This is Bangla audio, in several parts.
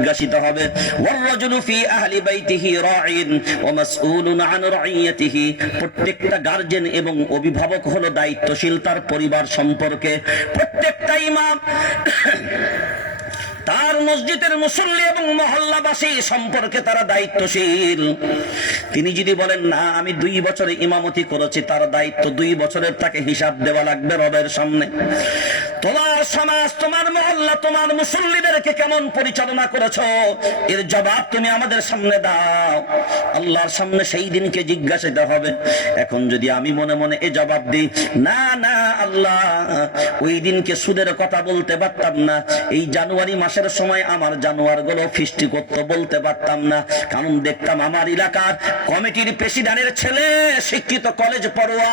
জিজ্ঞাসিত হবে ওয়াররাজুলু ফি আহলি বাইতিহি রাঈন ওয়া মাসউলুন আন রাইয়াতিহি। প্রত্যেকটা গার্জিয়ান এবং অভিভাবক হলো দায়িত্বশীল তার পরিবার সম্পর্কে। প্রত্যেকটা ইমাম তার মসজিদের মুসল্লি এবং মহল্লাবাসী সম্পর্কে তারা দায়িত্বশীল। তিনি যদি বলেন না আমি 2 বছরে ইমামতি করেছি, তার দায়িত্ব 2 বছরের তাকে হিসাব দেওয়া লাগবে রবের সামনে। তোমার সমাজ, তোমার মহল্লা, তোমার মুসল্লিদেরকে কেমন পরিচালনা করেছো, এর জবাব তুমি আমাদের সামনে দাও। আল্লাহর সামনে সেই দিনকে জিজ্ঞাসিত হবে। এখন যদি আমি মনে মনে এ জবাব দিই, না না আল্লাহ, ওই দিনকে সুদের কথা বলতে পারতাম না, এই জানুয়ারি মাসের সময় আমার জানোয়ার গুলো ফিস্টি করতে বলতে পারতাম না, কারণ দেখতাম আমার এলাকার কমিটির প্রেসিডেন্টের ছেলে শিক্ষিত কলেজ পড়ুয়া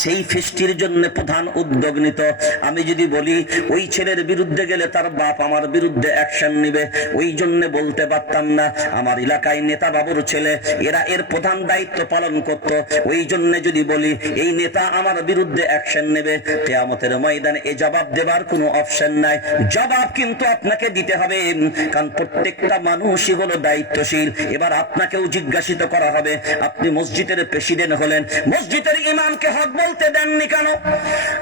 সেই ফিস্টির জন্য প্রধান উদ্যোগ নিত। আমি যদি বলি ওই ছেলের বিরুদ্ধে গেলে তার বাপ আমার বিরুদ্ধে অ্যাকশন নিবে, ওই জন্য বলতে পারতাম না। আমার এলাকায় নেতা বাবুর ছেলে এরা এর প্রধান দায়িত্ব পালন করত, ওই জন্য যদি বলি এই নেতা আমার বিরুদ্ধে অ্যাকশন নেবে, কিয়ামতের ময়দানে এ জবাব দেবার কোনো অপশন নাই। জবাব কিন্তু আপনাকে দিতে হবে, কারণ প্রত্যেকটা মানুষই হলো দায়িত্বশীল। এবার আপনাকেও জিজ্ঞাসিত করা হবে, আপনি মসজিদের প্রেসিডেন্ট হলেন, মসজিদের ইমামকে হক বলতে দেননি কেন?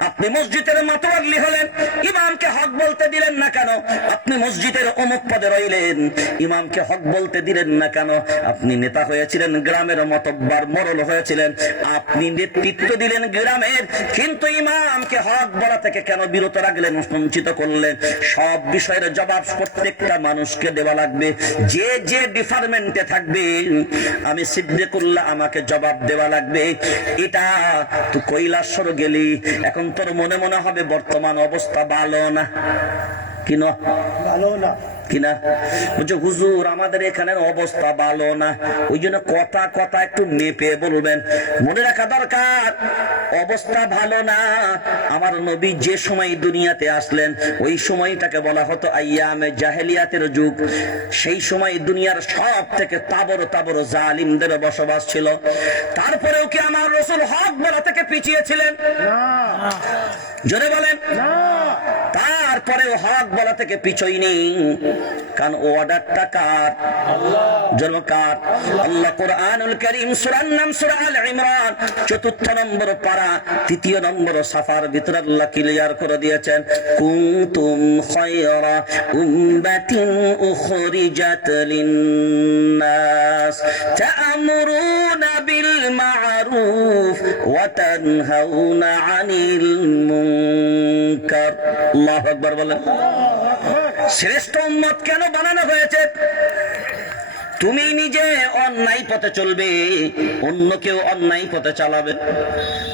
আপনি মসজিদের মাতোয়াল্লি হলেন, ইমামকে হক বলতে দিলেন না কেন? আপনি মসজিদের অমুক পদে রইলেন, ইমামকে হক বলতে দিলেন না কেন? আপনি নেতা হয়েছিলেন, গ্রামের মতব্বার মোড়ল হয়েছিলেন, আপনি নেতৃত্ব দিলেন গ্রামের, কিন্তু ইমামকে হক বলা থেকে কেন বিরত রাখলেন, বঞ্চিত করলেন? সব বিষয়ের জবাব প্রত্যেকটা মানুষকে দেওয়া লাগবে। যে যে ডিপার্টমেন্টে থাকবে, আমি সিদ্দিকুল্লাহ, আমাকে জবাব দেওয়া লাগবে। এটা তুই কৈলাসর গেলি, এখন তোর মনে মনে হবে বর্তমান অবস্থা ভালো না, কিনা ভালো না কিনা? বলছে হুজুর আমাদের এখানের অবস্থা ভালো না, ওই জন্য কথা কথা একটু মেপে বলবেন। মনে রাখা দরকার অবস্থা ভালো না। আমার নবী যে সময় দুনিয়াতে আসলেন ওই সময়টাকে বলা হতো আইয়ামে জাহেলিয়াতের যুগ। সেই সময় দুনিয়ার সব থেকে তাবর তাবর জালিমদের বসবাস ছিল। তারপরেও কি আমার রাসূল হক বলা থেকে পিছিয়েছিলেন? না। জোরে বলেন না। তারপরেও হক বলা থেকে পিছই নেই, কারণ অর্ডারটা কার? আল্লাহ। জন্ম কার? আল্লাহ। কোরআনুল কারীম সূরার নাম সূরা আল ইমরান 4 নম্বর পারা 3 নম্বর সাফার ভিতরে আল্লাহ ক্লিয়ার করে দিয়েছেন, কুনতুম খায়রা উম্মাতিন উখরিজাত লিন-নাস তা'মুরুনা বিল মা'রুফ ওয়া তানহাউনা আনিল মুনকার। আল্লাহু আকবার বলেন। শ্রেষ্ঠ উম্মত কেন বানানো হয়েছে? তুমি নিজে অন্যায় পথে চলবে, অন্য কেউ অন্যায় পথে চালাবে।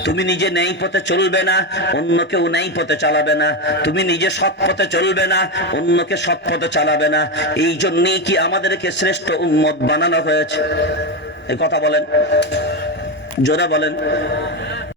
তুমি নিজে ন্যায় পথে চলবে না, অন্য কেউ ন্যায় পথে চালাবে না। তুমি নিজে সৎ পথে চলবে না, অন্যকে সৎ পথে চালাবে না। এই জন্যই কি আমাদেরকে শ্রেষ্ঠ উম্মত বানানো হয়েছে? এই কথা বলেন, জোরে বলেন।